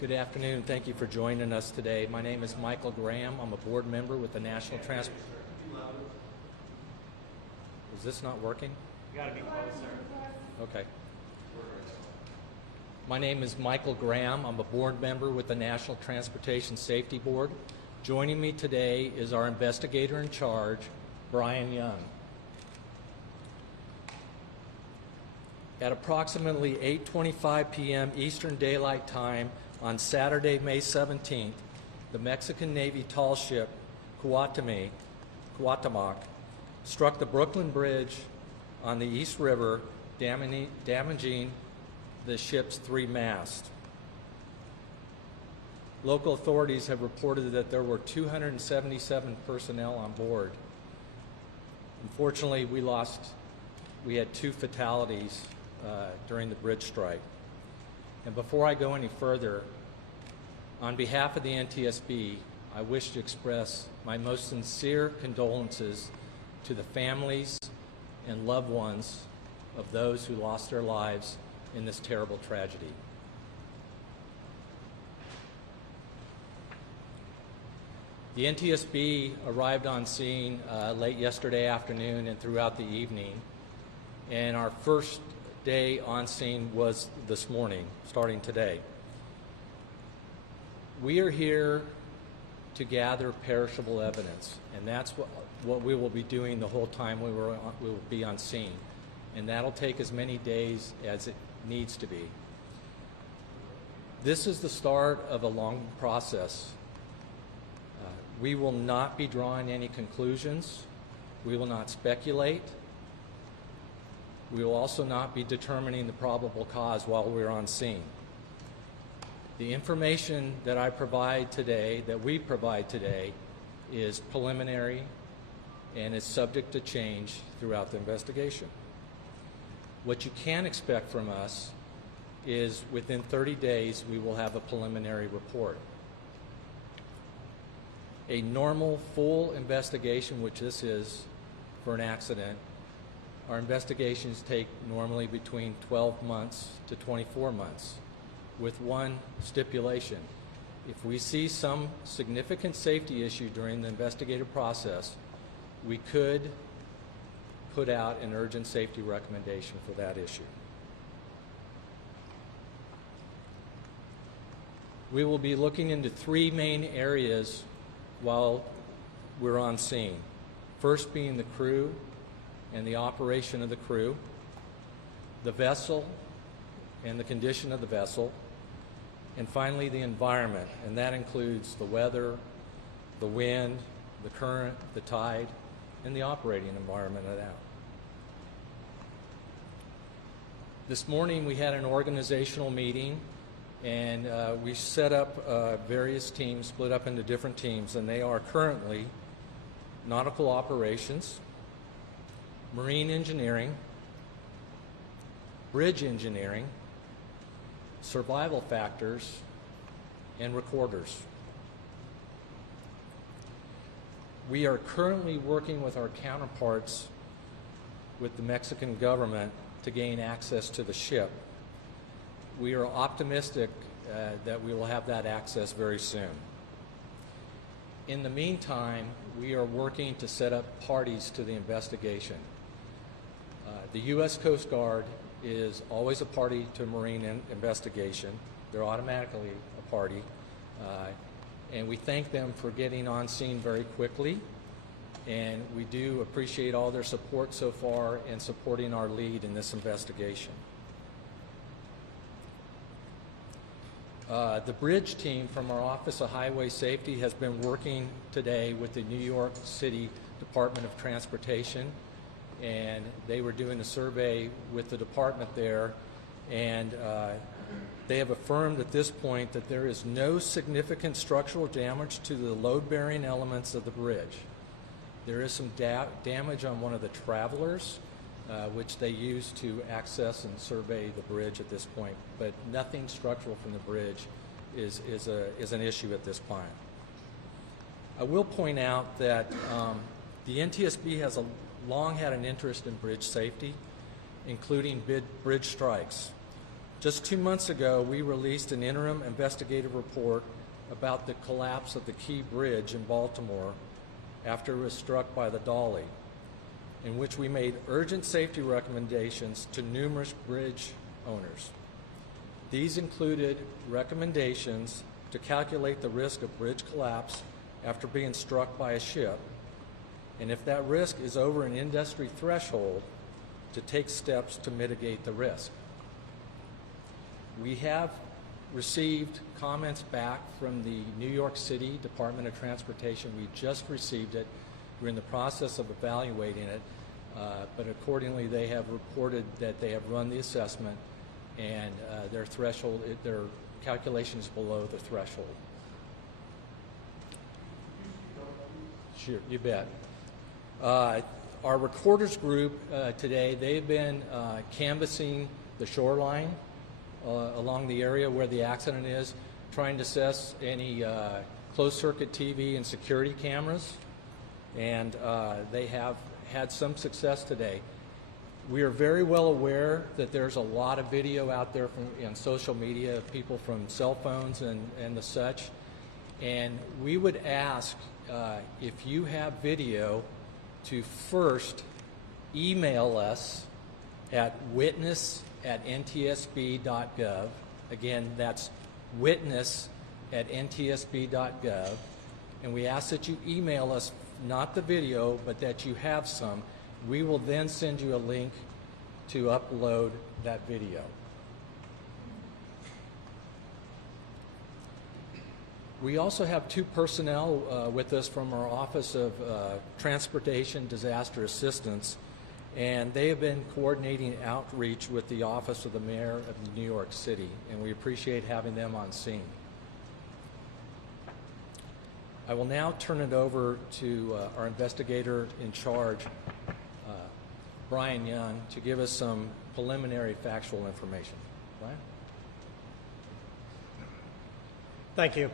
Good afternoon. Thank you for joining us today. My name is Michael Graham. I'm a board member with the National Transport. Is this not working? You gotta be closer. Okay. My name is Michael Graham. I'm a board member with the National Transportation Safety Board. Joining me today is our investigator in charge, Brian Young. At approximately 8:25 p.m. Eastern Daylight Time on Saturday, May 17th, the Mexican Navy tall ship Cuauhtémoc struck the Brooklyn Bridge on the East River, damaging the ship's three masts. Local authorities have reported that there were 277 personnel on board. Unfortunately, we had two fatalities during the bridge strike. And before I go any further, on behalf of the NTSB, I wish to express my most sincere condolences to the families and loved ones of those who lost their lives in this terrible tragedy. The NTSB arrived on scene late yesterday afternoon and throughout the evening, and our first day on scene was this morning, starting today. We are here to gather perishable evidence, and that's what we will be doing the whole time we will be on scene, and that'll take as many days as it needs to be. This is the start of a long process. We will not be drawing any conclusions. We will not speculate. We will also not be determining the probable cause while we're on scene. The information that I provide today, that we provide today, is preliminary and is subject to change throughout the investigation. What you can expect from us is within 30 days we will have a preliminary report. A normal full investigation, which this is for an accident, our investigations take normally between 12 months to 24 months, with one stipulation. If we see some significant safety issue during the investigative process, we could put out an urgent safety recommendation for that issue. We will be looking into three main areas while we're on scene. First being the crew and the operation of the crew, the vessel and the condition of the vessel, and finally the environment, and that includes the weather, the wind, the current, the tide, and the operating environment of that. This morning we had an organizational meeting, and we set up various teams, split up into different teams, and they are currently nautical operations, marine engineering, bridge engineering, survival factors, and recorders. We are currently working with our counterparts with the Mexican government to gain access to the ship. We are optimistic that we will have that access very soon. In the meantime, we are working to set up parties to the investigation. The U.S. Coast Guard is always a party to marine investigation. They're automatically a party. And we thank them for getting on scene very quickly. And we do appreciate all their support so far in supporting our lead in this investigation. The bridge team from our Office of Highway Safety has been working today with the New York City Department of Transportation, and they were doing a survey with the department there, and they have affirmed at this point that there is no significant structural damage to the load-bearing elements of the bridge. There is some damage on one of the travelers, which they use to access and survey the bridge at this point, but nothing structural from the bridge is an issue at this point. I will point out that the NTSB has long had an interest in bridge safety, including bridge strikes. Just 2 months ago, we released an interim investigative report about the collapse of the Key Bridge in Baltimore after it was struck by the dolly, in which we made urgent safety recommendations to numerous bridge owners. These included recommendations to calculate the risk of bridge collapse after being struck by a ship, and if that risk is over an industry threshold, to take steps to mitigate the risk. We have received comments back from the New York City Department of Transportation. We just received it. We're in the process of evaluating it, but accordingly they have reported that they have run the assessment and their threshold, their calculation is below the threshold. Sure, you bet. Our recorders group today, they've been canvassing the shoreline along the area where the accident is, trying to assess any closed-circuit TV and security cameras, and they have had some success today. We are very well aware that there's a lot of video out there in social media of people from cell phones and the such, and we would ask if you have video to first email us at witness@ntsb.gov. Again, that's witness@ntsb.gov. And we ask that you email us not the video, but that you have some. We will then send you a link to upload that video. We also have 2 personnel with us from our Office of Transportation Disaster Assistance, and they have been coordinating outreach with the Office of the Mayor of New York City, and we appreciate having them on scene. I will now turn it over to our investigator in charge, Brian Young, to give us some preliminary factual information. Brian? Thank you.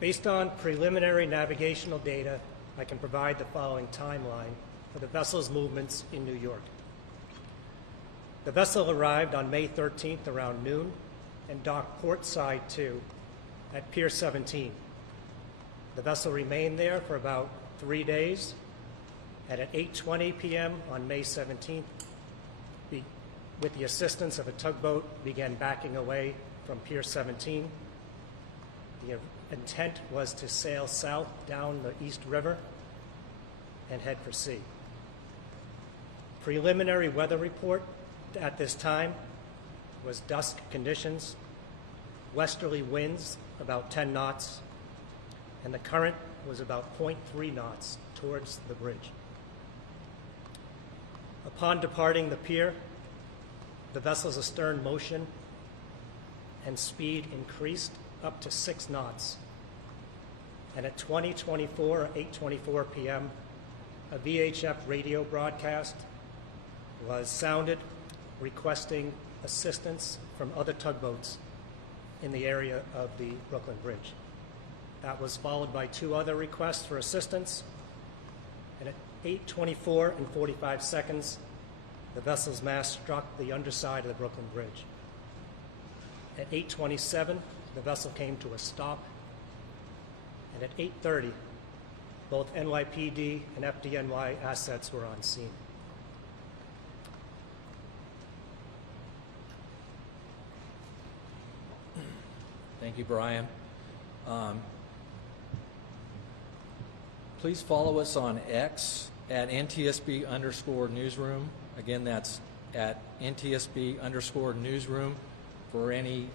Based on preliminary navigational data, I can provide the following timeline for the vessel's movements in New York. The vessel arrived on May 13th around noon and docked port side 2 at Pier 17. The vessel remained there for about 3 days, and at 8:20 p.m. on May 17th, with the assistance of a tugboat, began backing away from Pier 17. The intent was to sail south down the East River and head for sea. Preliminary weather report at this time was dusk conditions, westerly winds about 10 knots, and the current was about 0.3 knots towards the bridge. Upon departing the pier, the vessel's astern motion and speed increased up to 6 knots. And at 20:24 or 8:24 p.m., a VHF radio broadcast was sounded requesting assistance from other tugboats in the area of the Brooklyn Bridge. That was followed by 2 other requests for assistance. And at 8:24 and 45 seconds, the vessel's mast struck the underside of the Brooklyn Bridge. At 8:27, the vessel came to a stop. And at 8:30, both NYPD and FDNY assets were on scene. Thank you, Brian. Please follow us on X at NTSB_newsroom. Again, that's at NTSB_newsroom for any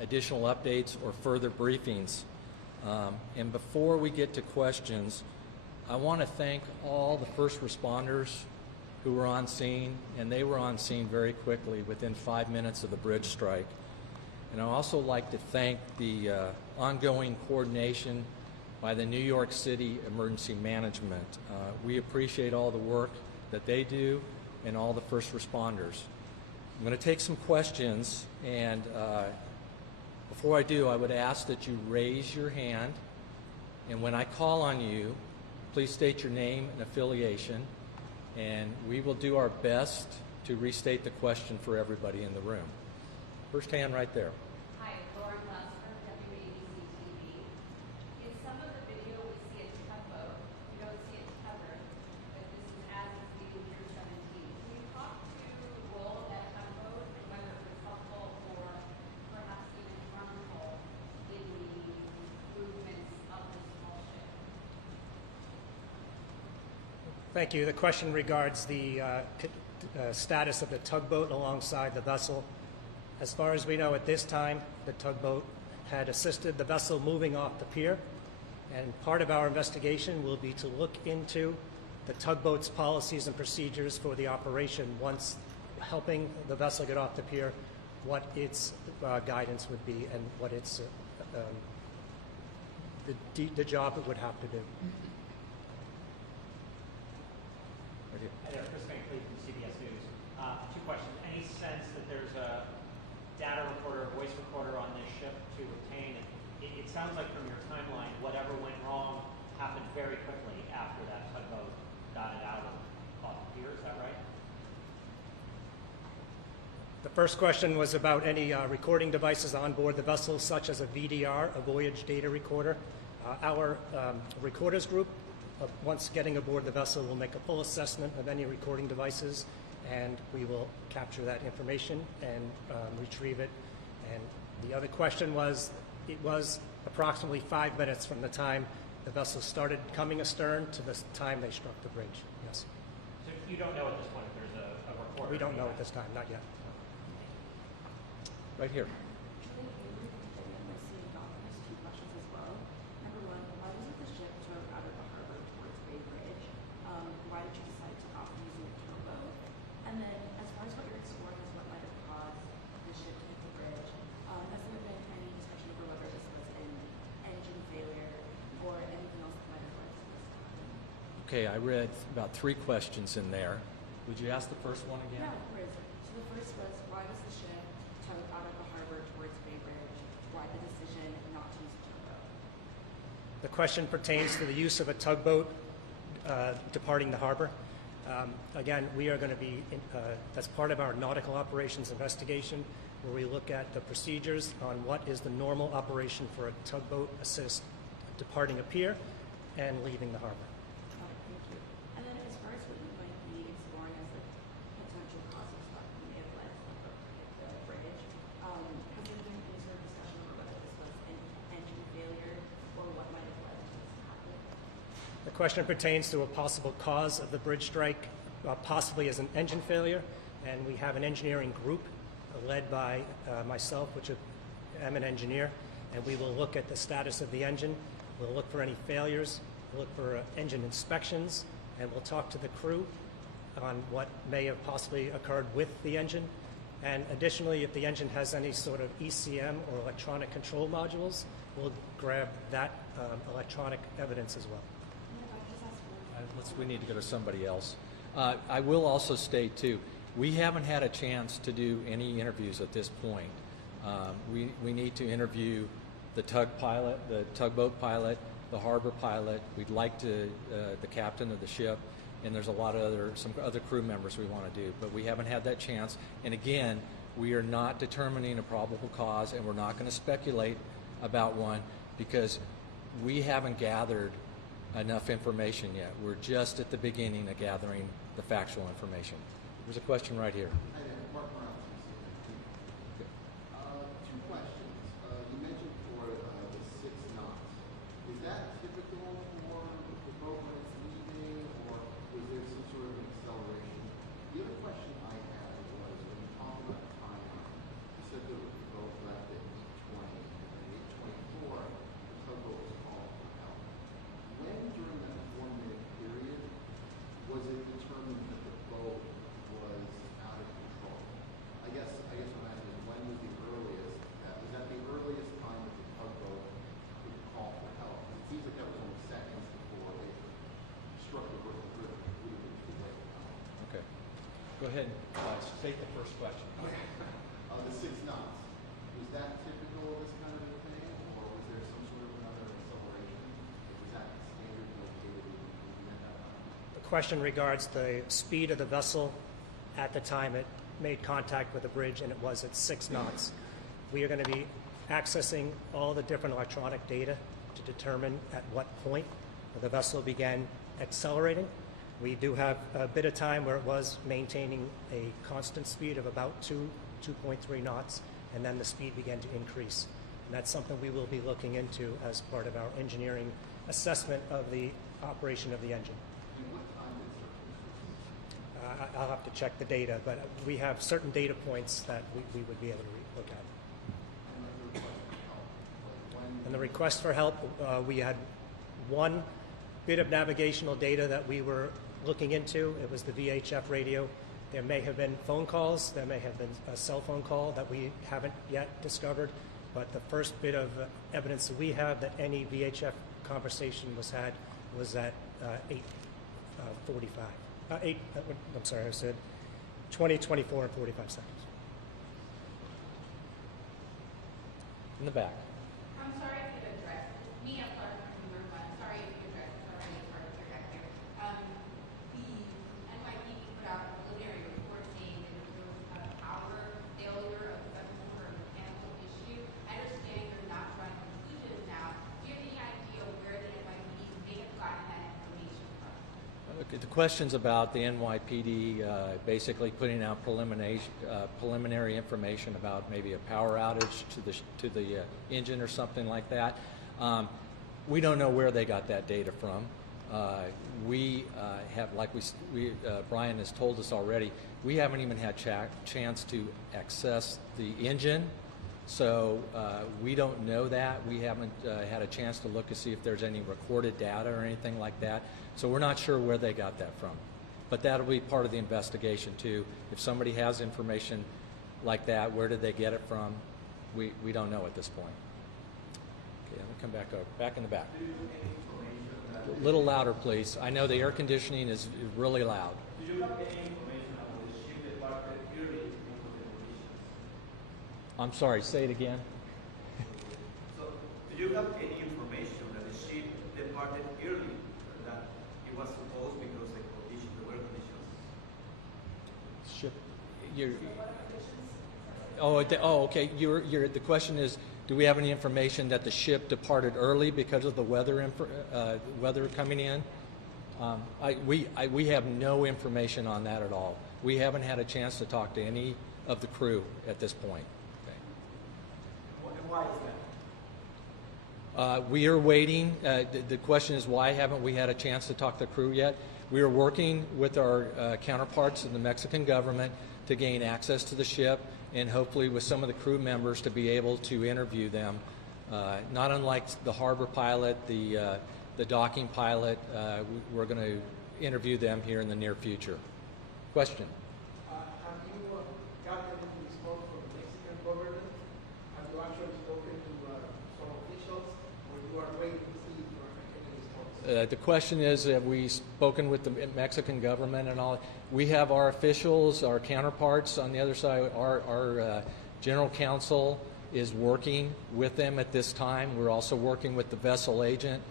additional updates or further briefings. And before we get to questions, I want to thank all the first responders who were on scene, and they were on scene very quickly within 5 minutes of the bridge strike. And I'd also like to thank the ongoing coordination by the New York City Emergency Management. We appreciate all the work that they do and all the first responders. I'm going to take some questions, and before I do, I would ask that you raise your hand, and when I call on you, please state your name and affiliation, and we will do our best to restate the question for everybody in the room. First hand right there. Hi, Lauren Lunsford, WABC-TV. In some of the video, we see a tugboat. We don't see it covered, but this is as it's leaving Pier 17. Can you talk to the role of that tugboat and whether it was helpful or perhaps even harmful in the movements of this small ship? Thank you. The question regards the status of the tugboat alongside the vessel. As far as we know at this time, the tugboat had assisted the vessel moving off the pier, and part of our investigation will be to look into the tugboat's policies and procedures for the operation once helping the vessel get off the pier, what its guidance would be and what its the job it would have to do. Right here. Hi there, Chris Van Cleve from CBS News. Two questions. Any sense that there's a data recorder, voice recorder on this ship to obtain? It sounds like from your timeline, whatever went wrong happened very quickly after that tugboat got it out of off the pier. Is that right? The first question was about any recording devices on board the vessel, such as a VDR, a voyage data recorder. Our recorders group, once getting aboard the vessel, will make a full assessment of any recording devices, and we will capture that information and retrieve it. And the other question was, it was approximately 5 minutes from the time the vessel started coming astern to the time they struck the bridge. Yes. So you don't know at this point if there's a recorder? We don't know at this time, not yet. Right here. Two questions as well. Number one, why wasn't the ship towed out of the harbor towards Bay Bridge? Why did you decide to opt using the towboat? And then, as far as what you're exploring is what might have caused the ship to hit the bridge, has there been any discussion over whether this was an engine failure or anything else that might have led to this? Okay, I read about 3 questions in there. Would you ask the first one again? Yeah, where is it? So the first was, why was the ship towed out of the harbor towards Bay Bridge? Why the decision not to use a towboat? The question pertains to the use of a tugboat departing the harbor. Again, we are going to be, that's part of our nautical operations investigation, where we look at the procedures on what is the normal operation for a tugboat assist departing a pier and leaving the harbor. Okay, thank you. And then as far as what you might be exploring as the potential causes that may have led to the boat to hit the bridge, has there been any sort of discussion over whether this was an engine failure or what might have led to this happening? The question pertains to a possible cause of the bridge strike, possibly as an engine failure, and we have an engineering group led by myself, which am an engineer, and we will look at the status of the engine. We'll look for any failures, we'll look for engine inspections, and we'll talk to the crew on what may have possibly occurred with the engine. And additionally, if the engine has any sort of ECM or electronic control modules, we'll grab that electronic evidence as well. We need to go to somebody else. I will also state, too, we haven't had a chance to do any interviews at this point. We need to interview the tugboat pilot, the harbor pilot. We'd like to, the captain of the ship, and there's a lot of some other crew members we want to do, but we haven't had that chance. And again, we are not determining a probable cause, and we're not going to speculate about one because we haven't gathered enough information yet. We're just at the beginning of gathering the factual information. There's a question right here. Hi there, Mark Morales from Two questions. You mentioned for the 6 knots. Is that typical for the boat when it's leaving, or was there some sort of acceleration? The other question I had was when you talked about the timeline, you said that the boat left at 8:20, and at 8:24, the tugboat was called for help. When during that 4-minute period was it determined that the boat was out of control? I guess what I'm asking is when was the earliest was that the earliest time that the tugboat could call for help? It seems like that was only seconds before they struck the river. It would have been too late. Okay. Go ahead and state the first question. The 6 knots. Was that typical of this kind of a thing, or was there some sort of another acceleration? Or was that standard located at that time? The question regards the speed of the vessel at the time it made contact with the bridge, and it was at 6 knots. We are going to be accessing all the different electronic data to determine at what point the vessel began accelerating. We do have a bit of time where it was maintaining a constant speed of about 2.3 knots, and then the speed began to increase. And that's something we will be looking into as part of our engineering assessment of the operation of the engine. And what time is it? I'll have to check the data, but we have certain data points that we would be able to look at. And the request for help, we had one bit of navigational data that we were looking into. It was the VHF radio. There may have been phone calls. There may have been a cell phone call that we haven't yet discovered. But the first bit of evidence that we have that any VHF conversation was had was at 8:45. I'm sorry, I said 20:24 and 45 seconds. In the back. I'm sorry if you addressed me. I'm sorry from number one. Sorry if you addressed this already. It's hard to hear back there. The NYPD put out a preliminary report saying that there was a power failure of some sort of mechanical issue. I understand you're not drawing conclusions now. Do you have any idea where the NYPD may have gotten that information from? Okay, the question's about the NYPD basically putting out preliminary information about maybe a power outage to the engine or something like that. We don't know where they got that data from. We have, like Brian has told us already, we haven't even had chance to access the engine, so we don't know that. We haven't had a chance to look to see if there's any recorded data or anything like that. So we're not sure where they got that from. But that'll be part of the investigation too. If somebody has information like that, where did they get it from? We don't know at this point. Okay, I'm gonna come back over. Back in the back. A little louder, please. I know the air conditioning is really loud. Do you have any information about the ship departed early into the conditions? I'm sorry, say it again. So, do you have any information that the ship departed early, that it was supposed because the weather conditions? Ship. Okay. The question is, do we have any information that the ship departed early because of the weather coming in? We have no information on that at all. We haven't had a chance to talk to any of the crew at this point. Okay. And why is that? We are waiting. The question is, why haven't we had a chance to talk to the crew yet? We are working with our counterparts in the Mexican government to gain access to the ship, and hopefully with some of the crew members to be able to interview them. Not unlike the harbor pilot, the docking pilot, we're going to interview them here in the near future. Question? Have you gotten any response from the Mexican government? Have you actually spoken to some officials, or you are waiting to see if you are making any response? The question is, have we spoken with the Mexican government and all? We have our officials, our counterparts on the other side. Our general counsel is working with them at this time. We're also working with the vessel agent.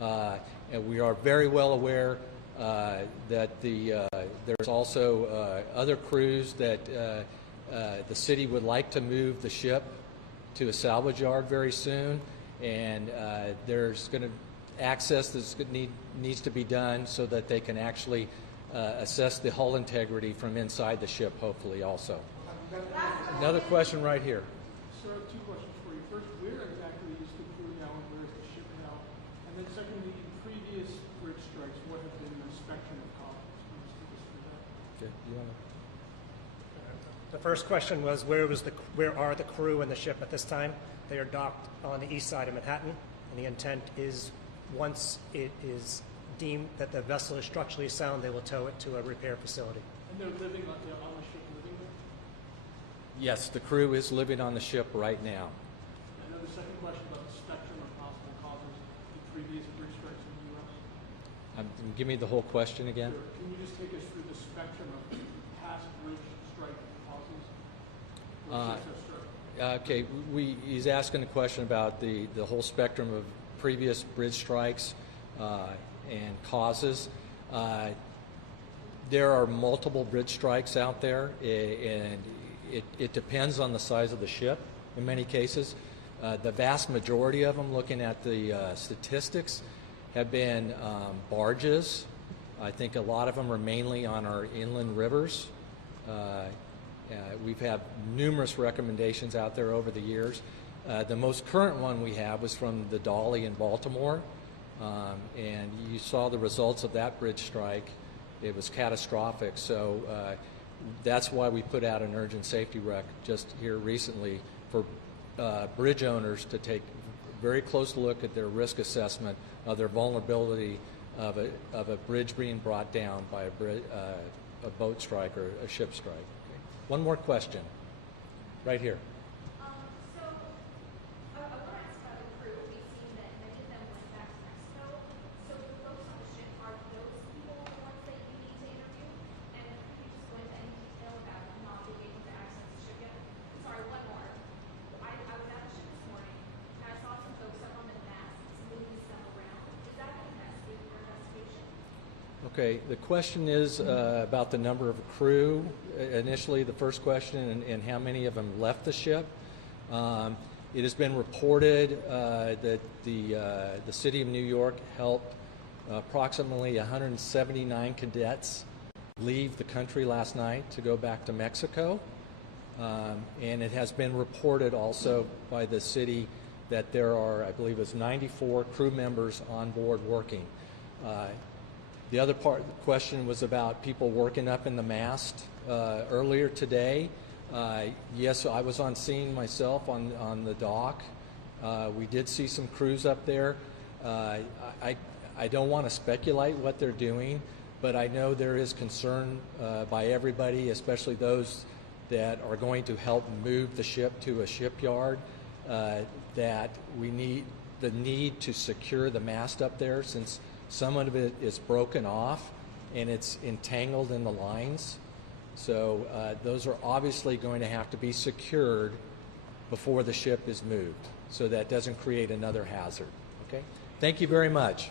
And we are very well aware that there's also other crews that the city would like to move the ship to a salvage yard very soon, and there's going to access that needs to be done so that they can actually assess the hull integrity from inside the ship, hopefully also. Another question right here. Sir, two questions for you. First, where exactly is the crew now and where is the ship now? And then secondly, in previous bridge strikes, what have been the spectrum of causes? Can you just take us through that? Okay, you wanna- The first question was, where are the crew and the ship at this time? They are docked on the east side of Manhattan, and the intent is, once it is deemed that the vessel is structurally sound, they will tow it to a repair facility. And they're living on the ship, living there? Yes, the crew is living on the ship right now. And then the second question about the spectrum of possible causes in previous bridge strikes in the U.S. Give me the whole question again. Sure. Can you just take us through the spectrum of past bridge strike causes? Where ships have struck? Okay, he's asking a question about the whole spectrum of previous bridge strikes and causes. There are multiple bridge strikes out there, and it depends on the size of the ship. in many cases. The vast majority of them, looking at the statistics, have been barges. I think a lot of them are mainly on our inland rivers. We've had numerous recommendations out there over the years. The most current one we have was from the Dolly in Baltimore, and you saw the results of that bridge strike. It was catastrophic, so that's why we put out an urgent safety rec just here recently for bridge owners to take a very close look at their risk assessment of their vulnerability of a bridge being brought down by a boat strike or a ship strike. Okay. One more question, right here. So, I want to ask about the crew. We've seen that many of them went back to Mexico. So, the folks on the ship, are those people the ones that you need to interview? And if you could just go into any detail about not being able to access the ship yet. Sorry, one more. I was at the ship this morning, and I saw some folks up on the mast moving stuff around. Is that an investigation? Okay, the question is about the number of crew. Initially, the first question, and how many of them left the ship. It has been reported that the city of New York helped approximately 179 cadets leave the country last night to go back to Mexico. And it has been reported also by the city that there are, I believe it's 94 crew members on board working. The other part of the question was about people working up in the mast. Earlier today, yes, I was on scene myself on the dock. We did see some crews up there. I don't want to speculate what they're doing, but I know there is concern by everybody, especially those that are going to help move the ship to a shipyard, that we need to secure the mast up there, since some of it is broken off and it's entangled in the lines. So those are obviously going to have to be secured before the ship is moved, so that doesn't create another hazard. Okay? Thank you very much.